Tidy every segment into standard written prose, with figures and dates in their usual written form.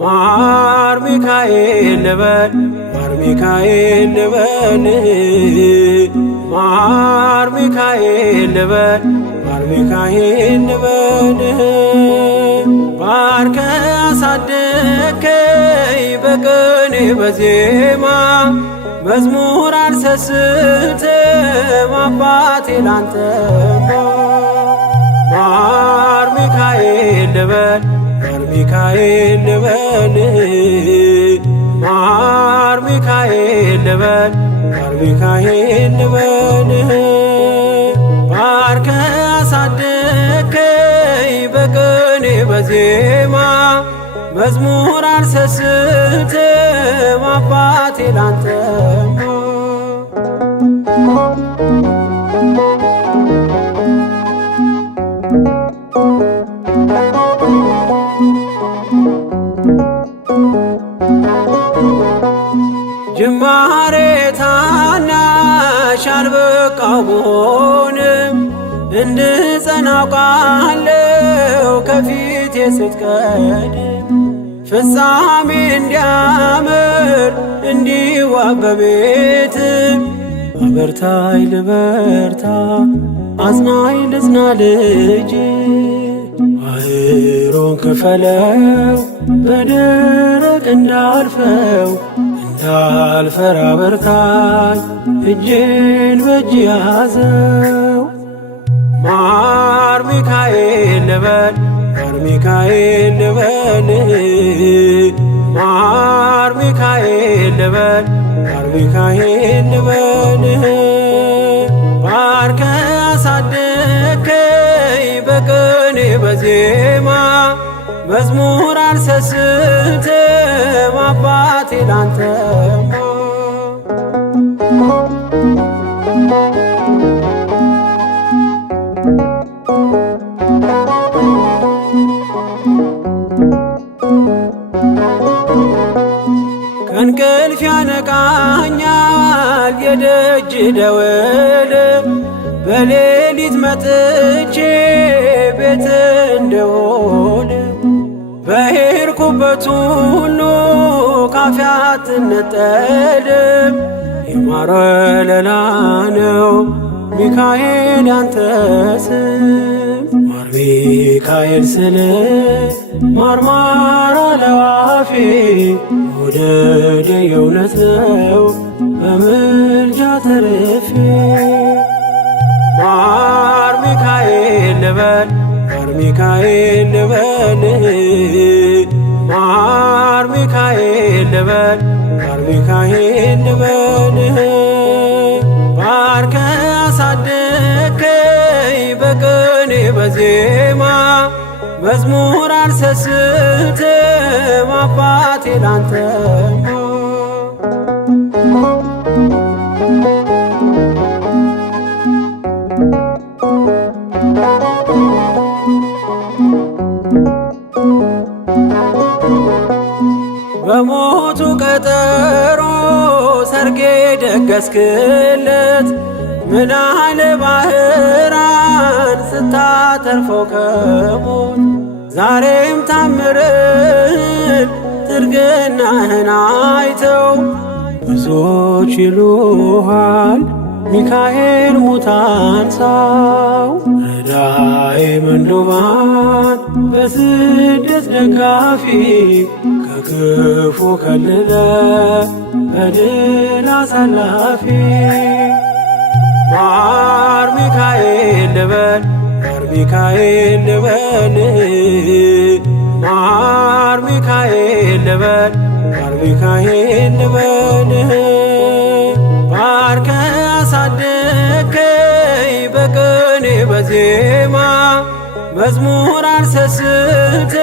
ማር ሚካኤል ልበል ማር ሚካኤል ልበል ማር ሚካኤል ልበል ማር ሚካኤል ልበል ባርከ አሳደከኝ በቅኔ በዜማ መዝሙር አልሰስትም አባቴ ላንተማ ማር ሚካኤል ልበል ማር ሚካኤል ልበል ማር ሚካኤል ልበል ማር ሚካኤል ልበል ባርከ አሳደከኝ በቅኔ በዜማ መዝሙር አልሰስትም አባቴ ላንተማ ጅማሬ ታናሽ አልበቃው ብሆንም እንድጸና አውቃለሁ ከፊቴ ስትቀድም ፍጻሜ እንዲያምር እንዲዋብ በቤት አበርታኝ ልበርታ አጽናኝ ልጽና ልጅ ባህሩን ክፈለው በደረቅ እንዳልፈው እንዳልፈራ በርታኝ እጄን በእጅ ያዘው ማር ሚካኤል ልበል ማር ሚካኤል ልበል ማር ሚካኤል ልበል ማር ሚካኤል ልበል ባርከ አሳደከኝ በቅኔ በዜማ መዝሙር አልሰስትም አባቴ ላንተማ ከእንቅልፍ ያነቃኛል የደጅ ደወል በሌሊት መጥቼ ቤት እንደውል በሄድኩበት ሁሉ ካፌ አትነጠልም የማር ወለላ ነው ሚካኤል ያንተ ስም ማር ሚካኤል ስል ማርማር አለው አፌ መውደድ የእውነት ነው በምልጃ ተርፌ ማር ሚካኤል ልበል ማር ሚካኤል ልበል ማር ሚካኤል ልበል ማር ሚካኤል ልበል ባርከ አሳደከኝ በቅኔ በዜማ መዝሙር አልሰስትም አባቴ ላንተማ በሞቱ ቀጠሮ ሰርጌ ደገስክለት ምናለ ባህራን ስታተርፈው ከሞት ዛሬም ታምርን ትርግናህን አይተው ብዙዎች ይሉሃል ሚካኤል ሙታን ሳው ረዳኤ ምንዱባን በስደት ደጋፊ ከክፉ ከልለ በድል አሳላፊ ማር ሚካኤል ልበል ማር ሚካኤል ልበል ማር ሚካኤል ልበል ማር ሚካኤል ልበል በዜማ መዝሙር አልሰስትም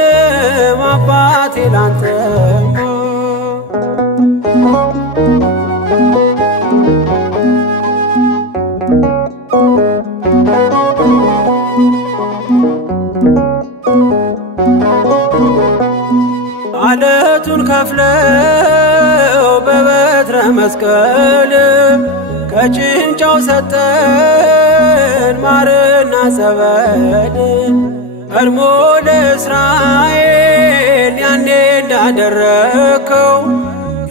አባቴ ላንተማ። አለቱን ከፍለው በበትረ መስቀል ከጭንጫው ሰጠን ማርና ጸበል። ቀድሞ ለእስራኤል ያኔ እንዳደረከው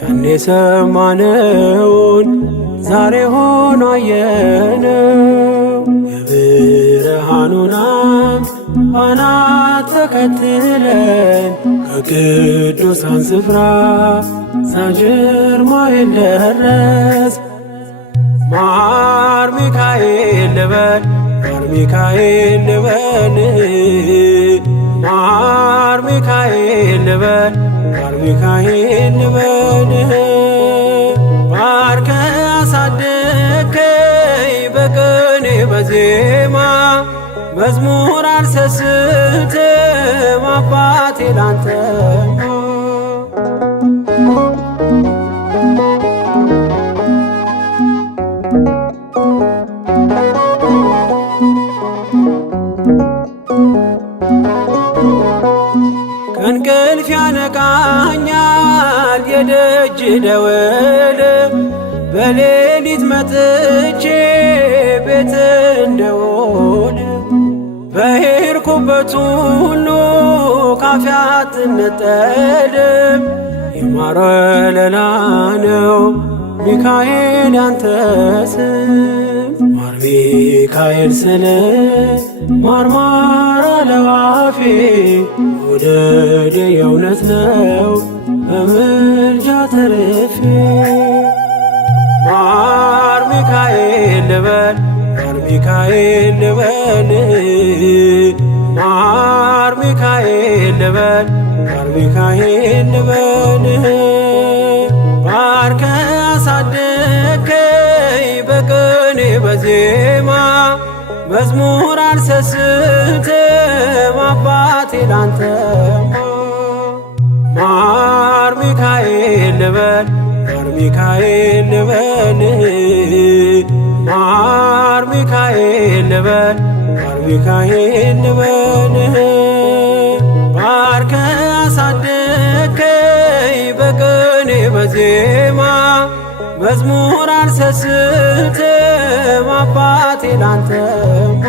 ያኔ ሰማነውን ዛሬ ሆኖ አየነው። የብርሃኑን አምድ ፋና ተከትለን ከቅዱሳን ስፍራ ሳንጀር ማይል ደረስ። ማር ሚካኤል ልበል ማር ሚካኤል ልበል ማር ሚካኤል ልበል ማር ሚካኤል ልበል። ባርከ አሳደከኝ በቅኔ በዜማ መዝሙር አልሰስትም አባቴ ላንተማ። ከእንቅልፍ ያነቃኛል የደጅ ደወል በሌሊት መጥቼ ቤት እንደውል። በሄድኩበት ሁሉ ካፌ አትነጠልም የማር ወለላ ነው ሚካኤል ያንተ ስም። ማር ሚካኤል ስል ማርማር አለው አፌ መውደድ የእውነት ነው በምልጃ ተርፌ። ማር ሚካኤል ልበል ማር ሚካኤል ልበል ማር ሚካኤል ልበል ማር ሚካኤል ልበል። ባርከ አሳደከኝ በቅኔ በዜማ መዝሙር አልሰስትም አባቴ ላንተማ። ማር ሚካኤል ልበል ማር ሚካኤል ልበል ማር ሚካኤል ልበል ማር ሚካኤል ልበል። ባርከ አሳደከኝ በቅኔ በዜማ መዝሙር አልሰስትም አባቴ ላንተማ።